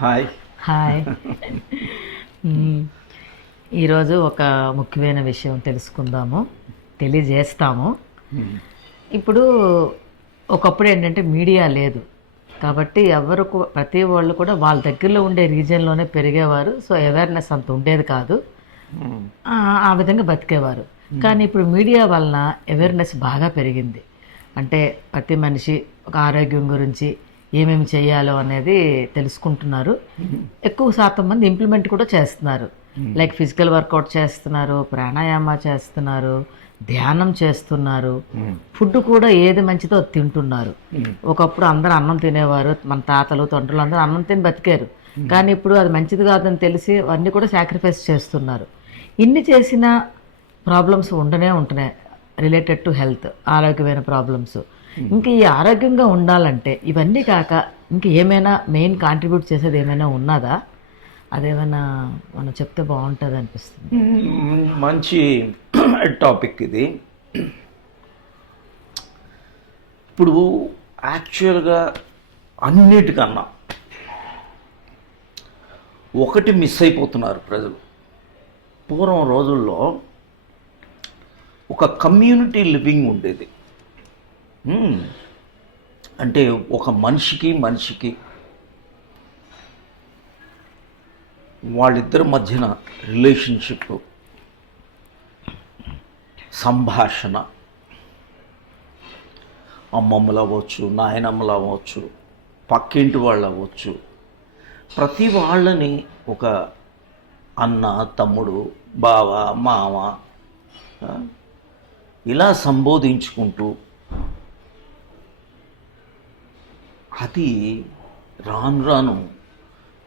Hi. Hi. మ్మ్. ఈరోజు ఒక ముఖ్యమైన విషయం తెలియజేస్తాము. ఇప్పుడు ఒకప్పుడు ఏంటంటే మీడియా లేదు కాబట్టి ప్రతి వాళ్ళు కూడా వాళ్ళ దగ్గరలో ఉండే రీజియన్లోనే పెరిగేవారు. సో అవేర్నెస్ అంత ఉండేది కాదు, ఆ విధంగా బతికేవారు. కానీ ఇప్పుడు మీడియా వలన అవేర్నెస్ బాగా పెరిగింది. అంటే ప్రతి మనిషి ఒక ఆరోగ్యం గురించి ఏమేమి చేయాలో అనేది తెలుసుకుంటున్నారు. ఎక్కువ శాతం మంది ఇంప్లిమెంట్ కూడా చేస్తున్నారు. లైక్ ఫిజికల్ వర్కౌట్ చేస్తున్నారు, ప్రాణాయామ చేస్తున్నారు, ధ్యానం చేస్తున్నారు. ఫుడ్ కూడా ఏది మంచిదో అది తింటున్నారు. ఒకప్పుడు అందరూ అన్నం తినేవారు, మన తాతలు తండ్రులు అందరూ అన్నం తిని బతికారు. కానీ ఇప్పుడు అది మంచిది కాదని తెలిసి అన్నీ కూడా సాక్రిఫైస్ చేస్తున్నారు. ఇన్ని చేసిన ప్రాబ్లమ్స్ ఉంటున్నాయి రిలేటెడ్ టు హెల్త్, ఆరోగ్యమైన ప్రాబ్లమ్స్. ఇంకా ఈ ఆరోగ్యంగా ఉండాలంటే ఇవన్నీ కాక ఇంకా ఏమైనా మెయిన్ కాంట్రిబ్యూట్ చేసేది ఏమైనా ఉన్నదా? అదేమైనా మనం చెప్తే బాగుంటుంది అనిపిస్తుంది. మంచి టాపిక్ ఇది. ఇప్పుడు యాక్చువల్గా అన్నిటికన్నా ఒకటి మిస్ అయిపోతున్నారు ప్రజలు. పూర్వం రోజుల్లో ఒక కమ్యూనిటీ లివింగ్ ఉండేది. అంటే ఒక మనిషికి వాళ్ళిద్దరి మధ్యన రిలేషన్షిప్, సంభాషణ, అమ్మమ్మలు అవ్వచ్చు, నాయనమ్మలు అవ్వచ్చు, పక్కింటి వాళ్ళు అవ్వచ్చు, ప్రతి వాళ్ళని ఒక అన్న, తమ్ముడు, బావ, మామ ఇలా సంబోధించుకుంటూ, అది రాను రాను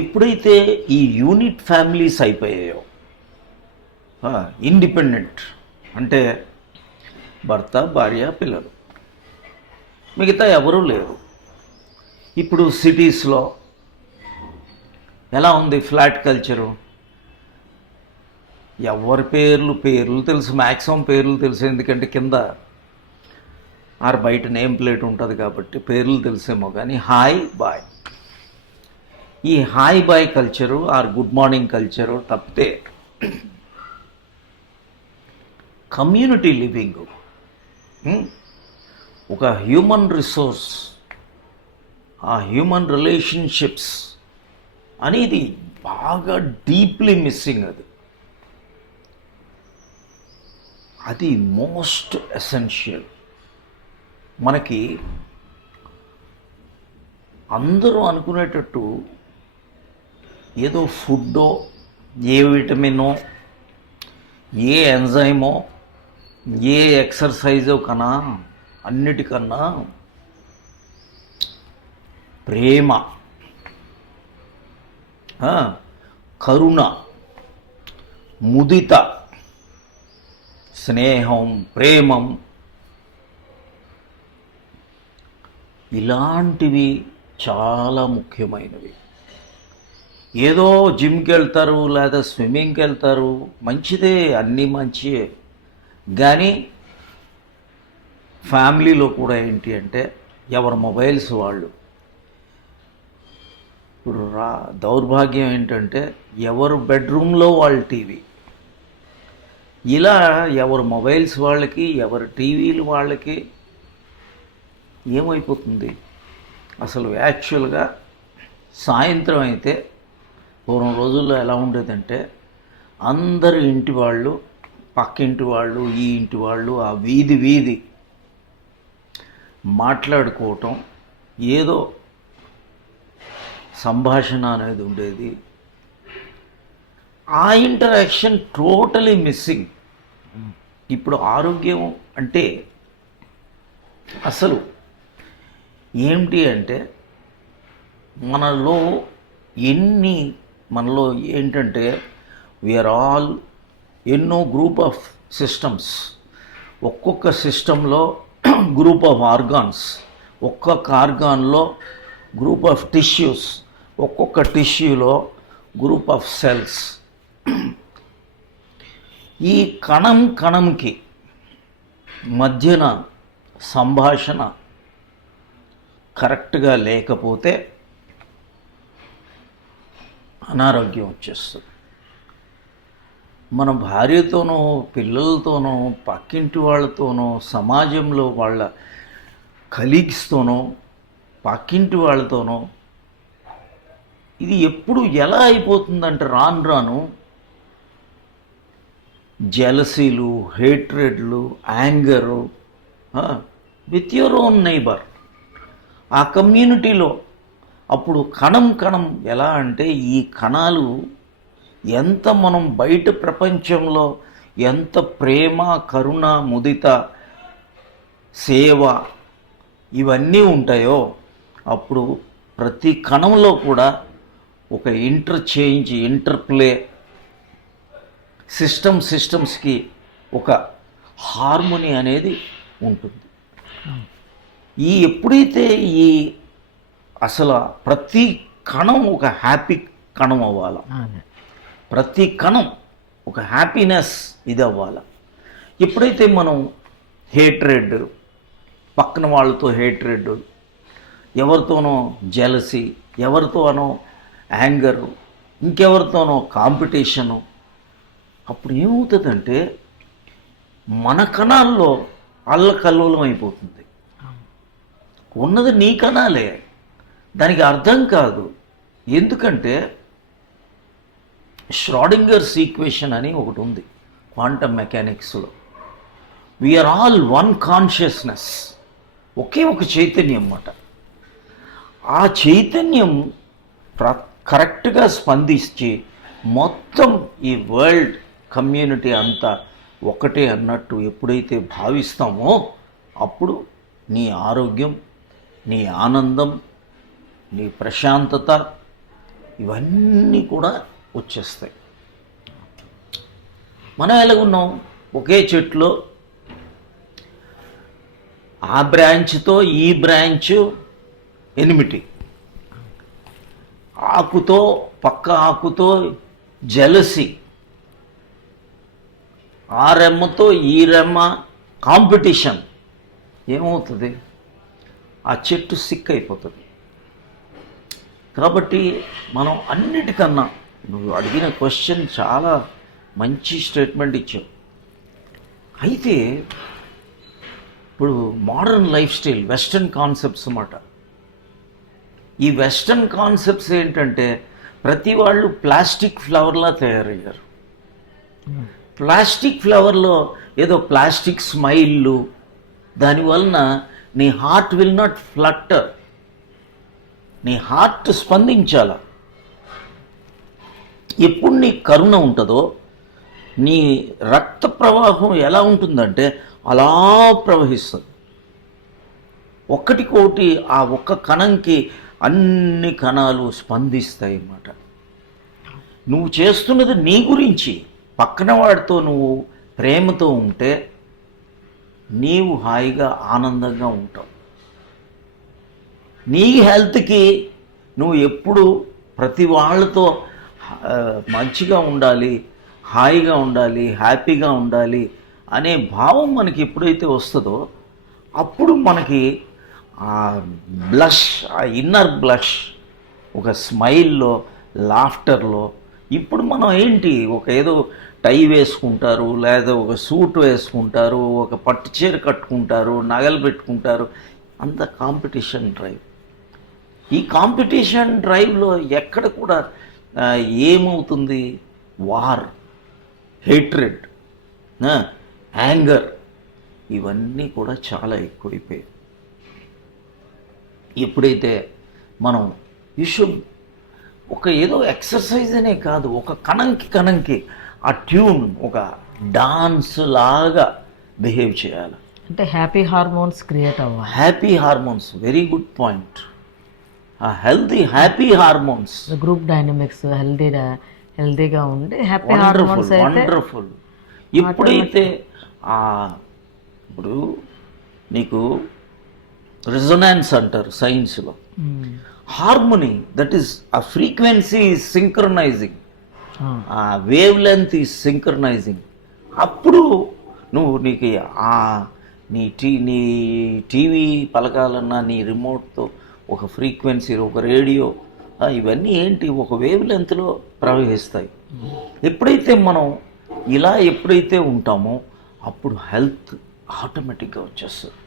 ఎప్పుడైతే ఈ యూనిట్ ఫ్యామిలీస్ అయిపోయాయో, ఇండిపెండెంట్ అంటే భర్త, భార్య, పిల్లలు, మిగతా ఎవరూ లేరు. ఇప్పుడు సిటీస్లో ఎలా ఉంది ఫ్లాట్ కల్చరు? ఎవరి పేర్లు తెలుసు, మ్యాక్సిమం పేర్లు తెలుసు. ఎందుకంటే కింద బయట నేమ్ ప్లేట్ ఉంటుంది కాబట్టి పేర్లు తెలిసేమో. కానీ హాయ్ బాయ్, ఈ hi bye culture good morning culture తప్పితే కమ్యూనిటీ లివింగ్, ఒక హ్యూమన్ రిసోర్స్, ఆ హ్యూమన్ రిలేషన్షిప్స్ అనేది బాగా డీప్లీ మిస్సింగ్. అది మోస్ట్ ఎసెన్షియల్. మనకి అందరూ అనుకునేటట్టు ఏదో ఫుడ్డో, ఏ విటమినో, ఏ ఎంజైమో, ఏ ఎక్సర్సైజో కన్నా అన్నిటికన్నా ప్రేమ, కరుణ, ముదిత, స్నేహం, ప్రేమం, ఇలాంటివి చాలా ముఖ్యమైనవి. ఏదో జిమ్కి వెళ్తారు లేదా స్విమ్మింగ్కి వెళ్తారు, మంచిదే, అన్నీ మంచియే. కానీ ఫ్యామిలీలో కూడా ఏంటి అంటే ఎవరి మొబైల్స్ వాళ్ళు. ఇప్పుడు దౌర్భాగ్యం ఏంటంటే ఎవరు బెడ్రూమ్లో వాళ్ళ టీవీ. ఇలా ఎవరు మొబైల్స్ వాళ్ళకి, ఎవరి టీవీలు వాళ్ళకి ఏమైపోతుంది అసలు. యాక్చువల్గా సాయంత్రం అయితే పూర్వం రోజుల్లో ఎలా ఉండేదంటే అందరు ఇంటి వాళ్ళు, పక్కింటి వాళ్ళు, ఈ ఇంటి వాళ్ళు, ఆ వీధి మాట్లాడుకోవటం, ఏదో సంభాషణ అనేది ఉండేది. ఆ ఇంటరాక్షన్ టోటలీ మిస్సింగ్. ఇప్పుడు ఆరోగ్యం అంటే అసలు ఏమిటి అంటే మనలో ఏంటంటే వీఆర్ ఆల్ ఎన్నో గ్రూప్ ఆఫ్ సిస్టమ్స్. ఒక్కొక్క సిస్టంలో గ్రూప్ ఆఫ్ ఆర్గాన్స్, ఒక్కొక్క ఆర్గాన్లో గ్రూప్ ఆఫ్ టిష్యూస్, ఒక్కొక్క టిష్యూలో గ్రూప్ ఆఫ్ సెల్స్. ఈ కణంకి మధ్యన సంభాషణ కరెక్ట్గా లేకపోతే అనారోగ్యం వచ్చేస్తుంది. మన భార్యతోనో, పిల్లలతోనో, పక్కింటి వాళ్ళతోనో, సమాజంలో వాళ్ళ కలీగ్స్తోనో, పక్కింటి వాళ్ళతోనో ఇది ఎప్పుడు ఎలా అయిపోతుందంటే రాను రాను జెలసీలు, హేట్రెడ్లు, anger with your own neighbour. ఆ కమ్యూనిటీలో అప్పుడు కణం కణం ఎలా అంటే ఈ కణాలు ఎంత మనం బయట ప్రపంచంలో ఎంత ప్రేమ, కరుణ, ముదిత, సేవ ఇవన్నీ ఉంటాయో అప్పుడు ప్రతి కణంలో కూడా ఒక ఇంటర్చేంజ్, ఇంటర్ప్లే, సిస్టమ్స్కి ఒక హార్మోనీ అనేది ఉంటుంది. ఎప్పుడైతే ఈ అసలు ప్రతి కణం ఒక హ్యాపీ కణం అవ్వాలి, ప్రతి కణం ఒక హ్యాపీనెస్ ఇది అవ్వాలి. ఎప్పుడైతే మనం హేట్రెడ్, పక్కన వాళ్ళతో హేట్రెడ్, ఎవరితోనో జెలసీ, ఎవరితోనో యాంగరు, ఇంకెవరితోనో కాంపిటీషను, అప్పుడు ఏమవుతుందంటే మన కణాల్లో అల్లకల్లోలం అయిపోతుంది. ఉన్నది నీ కణాలే, దానికి అర్థం కాదు. ఎందుకంటే ష్రాడింగర్స్ ఈక్వేషన్ అని ఒకటి ఉంది క్వాంటమ్ మెకానిక్స్లో. వీఆర్ ఆల్ వన్ కాన్షియస్నెస్, ఒకే ఒక చైతన్యం అన్నమాట. ఆ చైతన్యం కరెక్ట్గా స్పందించి మొత్తం ఈ వరల్డ్ కమ్యూనిటీ అంతా ఒకటే అన్నట్టు ఎప్పుడైతే భావిస్తామో అప్పుడు నీ ఆరోగ్యం, నీ ఆనందం, నీ ప్రశాంతత ఇవన్నీ కూడా వచ్చేస్తాయి. మనం ఎలాగున్నాం, ఒకే చెట్లో ఆ బ్రాంచ్తో ఈ బ్రాంచ్ ఎనిమిటి, ఆకుతో పక్క ఆకుతో జెలసీ, ఆ రెమ్మతో ఈ రెమ్మ కాంపిటీషన్. ఏమవుతుంది, ఆ చెట్టు సిక్ అయిపోతుంది. కాబట్టి మనం అన్నిటికన్నా నువ్వు అడిగిన క్వశ్చన్ చాలా మంచి స్టేట్మెంట్ ఇచ్చావు. అయితే ఇప్పుడు modern life style, western concepts అన్నమాట. ఈ వెస్టర్న్ కాన్సెప్ట్స్ ఏంటంటే ప్రతి వాళ్ళు ప్లాస్టిక్ ఫ్లవర్లా తయారయ్యారు. ప్లాస్టిక్ ఫ్లవర్లో ఏదో ప్లాస్టిక్ స్మైళ్ళు, దానివలన నీ హార్ట్ విల్ నాట్ ఫ్లట్టర్, నీ హార్ట్ స్పందించాల. ఎప్పుడు నీ కరుణ ఉంటుందో నీ రక్త ప్రవాహం ఎలా ఉంటుందంటే అలా ప్రవహిస్తుంది. ఒక్కటికోటి ఆ ఒక్క కణంకి అన్ని కణాలు స్పందిస్తాయి అన్నమాట. నువ్వు చేస్తున్నది నీ గురించి, పక్కన వాడితో నువ్వు ప్రేమతో ఉంటే నీవు హాయిగా ఆనందంగా ఉంటావు. నీ హెల్త్కి నువ్వు ఎప్పుడు ప్రతి వాళ్ళతో మంచిగా ఉండాలి, హాయిగా ఉండాలి, హ్యాపీగా ఉండాలి అనే భావం మనకి ఎప్పుడైతే వస్తుందో అప్పుడు మనకి ఆ బ్లష్, ఆ ఇన్నర్ బ్లష్, ఒక స్మైల్లో, లాఫ్టర్లో. ఇప్పుడు మనం ఏంటి, ఒక ఏదో టై వేసుకుంటారు, లేదా ఒక సూట్ వేసుకుంటారు, ఒక పట్టు చీర కట్టుకుంటారు, నగలు పెట్టుకుంటారు, అంత కాంపిటీషన్ డ్రైవ్. ఈ కాంపిటీషన్ డ్రైవ్లో ఎక్కడ కూడా ఏమవుతుంది, వార్, హేట్రెడ్, యాంగర్ ఇవన్నీ కూడా చాలా ఎక్కువైపోయాయి. ఎప్పుడైతే మనం ఒక ఏదో ఎక్సర్సైజ్ అనే కాదు, ఒక కణంకి ఆ ట్యూన్ ఒక డాన్స్ లాగా బిహేవ్ చేయాలి. అంటే హ్యాపీ హార్మోన్స్ క్రియేట్ అవ్వాలి. Happy hormones, very good point. ఆ హ్యాపీ హార్మోన్స్, గ్రూప్ డైనమిక్స్ హెల్తీగా ఉండి హ్యాపీ హార్మోన్స్ అయితే వండర్ఫుల్. ఎప్పుడైతే ఇప్పుడు నీకు రెజొనాన్స్ అంటారు సైన్స్లో, హార్మోనీ, దట్ ఈస్ ఆ ఫ్రీక్వెన్సీ ఈజ్ సింక్రనైజింగ్, ఆ వేవ్ లెంత్ ఈజ్ సింక్రనైజింగ్. అప్పుడు నువ్వు నీకు నీ టీవీ పలకాలన్నా నీ రిమోట్తో ఒక ఫ్రీక్వెన్సీ, ఒక రేడియో ఇవన్నీ ఏంటి ఒక వేవ్ లెంత్లో ప్రవహిస్తాయి. ఎప్పుడైతే మనం ఇలా ఎప్పుడైతే ఉంటామో అప్పుడు హెల్త్ ఆటోమేటిక్గా వచ్చేస్తుంది.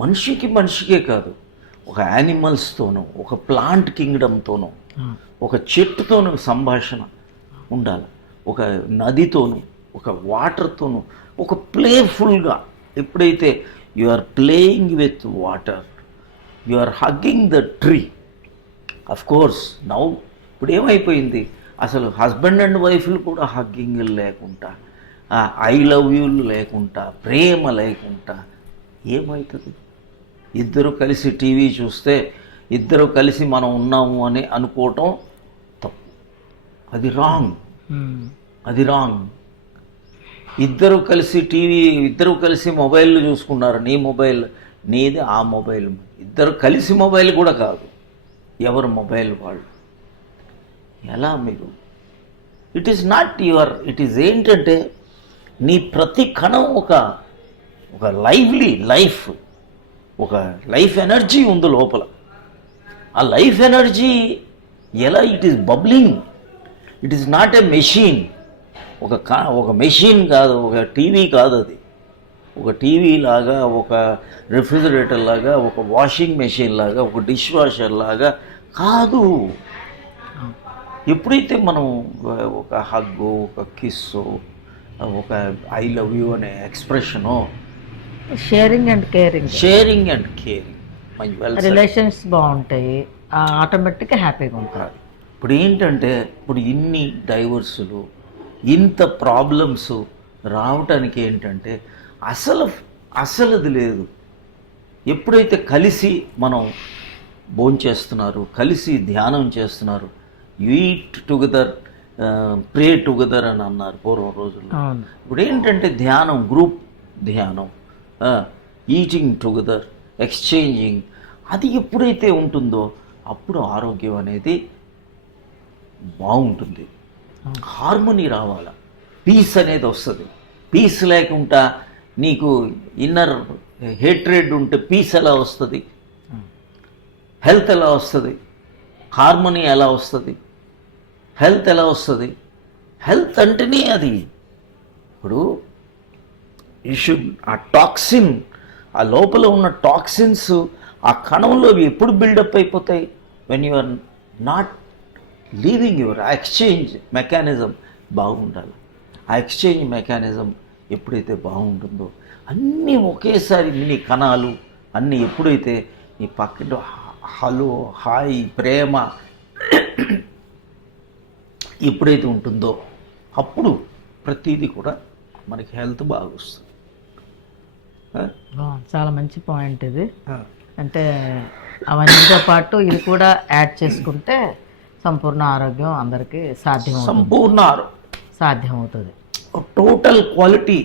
మనిషికే కాదు, ఒక యానిమల్స్తోనూ, ఒక ప్లాంట్ కింగ్డమ్తోనూ, ఒక చెట్టుతోనూ సంభాషణ ఉండాలి, ఒక నదితోనూ, ఒక వాటర్తోనూ, ఒక ప్లేఫుల్గా. ఎప్పుడైతే you are playing with water, you are hugging the tree. Of course now ఇప్పుడు ఏమైపోయింది, అసలు హస్బెండ్ అండ్ వైఫ్లు కూడా హగ్గింగ్ లేకుండా, ఐ లవ్ యూలు లేకుండా, ప్రేమ లేకుండా ఏమవుతుంది? ఇద్దరు కలిసి టీవీ చూస్తే ఇద్దరు కలిసి మనం ఉన్నాము అని అనుకోవటం తప్పు. అది రాంగ్. ఇద్దరు కలిసి మొబైల్ చూసుకున్నారు. నీ మొబైల్ నీది, ఆ మొబైల్ ఇద్దరు కలిసి మొబైల్ కూడా కాదు, ఎవరు మొబైల్ వాళ్ళు. ఎలా మీరు it is not your, it is ఏంటంటే నీ ప్రతి కణం ఒక ఒక లైఫ్ ఎనర్జీ ఉంది లోపల. ఆ లైఫ్ ఎనర్జీ ఎలా it is bubbling. It is not a machine. ఒక మెషిన్ కాదు, ఒక టీవీ కాదు. అది ఒక టీవీ లాగా, ఒక రెఫ్రిజిరేటర్ లాగా, ఒక వాషింగ్ మెషిన్ లాగా, ఒక డిష్ వాషర్ లాగా కాదు. ఎప్పుడైతే మనం ఒక హగ్గు, ఒక కిస్సు, ఒక ఐ లవ్ యూ అనే expression, sharing and caring relations బాగుంటాయి, ఆటోమేటిక్గా హ్యాపీగా ఉంటారు. ఇప్పుడు ఏంటంటే ఇప్పుడు ఇన్ని డైవర్సులు, ఇంత ప్రాబ్లమ్స్ రావటానికి ఏంటంటే అసలుది లేదు. ఎప్పుడైతే కలిసి మనం భోంచేస్తున్నారు, కలిసి ధ్యానం చేస్తున్నారు, ఈట్ టుగెదర్, ప్రే టుగెదర్ అని అన్నారు పూర్వం రోజుల్లో. ఇప్పుడు ఏంటంటే ధ్యానం, గ్రూప్ ధ్యానం, ఈటింగ్ టుగెదర్, ఎక్స్చేంజింగ్, అది ఎప్పుడైతే ఉంటుందో అప్పుడు ఆరోగ్యం అనేది బాగుంటుంది. హార్మోనీ రావాలా, పీస్ అనేది వస్తుంది. పీస్ లేకుండా నీకు ఇన్నర్ హేట్రేడ్ ఉంటే పీస్ ఎలా వస్తుంది? హెల్త్ ఎలా వస్తుంది? హార్మోనీ ఎలా వస్తుంది? హెల్త్ ఎలా వస్తుంది? హెల్త్ అంటేనే అది. ఇప్పుడు ఆ టాక్సిన్, ఆ లోపల ఉన్న టాక్సిన్స్ ఆ కణంలో ఎప్పుడు బిల్డప్ అయిపోతాయి? When you are not leaving your exchange mechanism బాగుండాలి. ఆ ఎక్స్చేంజ్ మెకానిజం ఎప్పుడైతే బాగుంటుందో అన్నీ ఒకేసారి నీ కణాలు అన్నీ ఎప్పుడైతే నీ పక్కన హలో, హాయ్, ప్రేమ ఎప్పుడైతే ఉంటుందో అప్పుడు ప్రతిదీ కూడా మనకి హెల్త్ బాగా వస్తుంది. చాలా మంచి పాయింట్ ఇది. అంటే అవన్నీతో పాటు ఇది కూడా యాడ్ చేసుకుంటే సంపూర్ణ ఆరోగ్యం అందరికీ సాధ్యమవుతుంది. టోటల్ క్వాలిటీ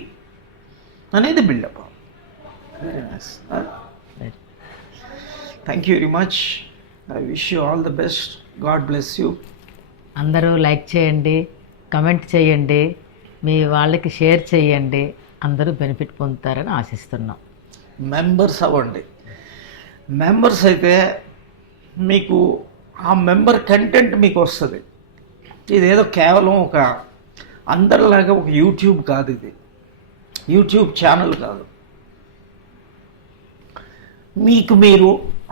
అనేది buildup. Very nice. Thank you very much. I wish you all the best. God bless you. అందరూ లైక్ చేయండి, కమెంట్ చేయండి, మీ వాళ్ళకి షేర్ చేయండి. అందరూ బెనిఫిట్ పొందుతారని ఆశిస్తున్నాం. మెంబర్స్ అవ్వండి. మెంబర్స్ అయితే మీకు ఆ మెంబర్ కంటెంట్ మీకు వస్తుంది. ఇదేదో కేవలం ఒక అందరిలాగా ఒక యూట్యూబ్ కాదు, ఇది యూట్యూబ్ ఛానల్ కాదు. మీకు మీరు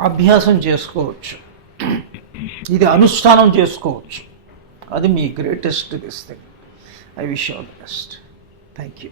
అభ్యాసం చేసుకోవచ్చు, ఇది అనుష్ఠానం చేసుకోవచ్చు. అది మీ greatest this thing. I wish all the best. Thank you.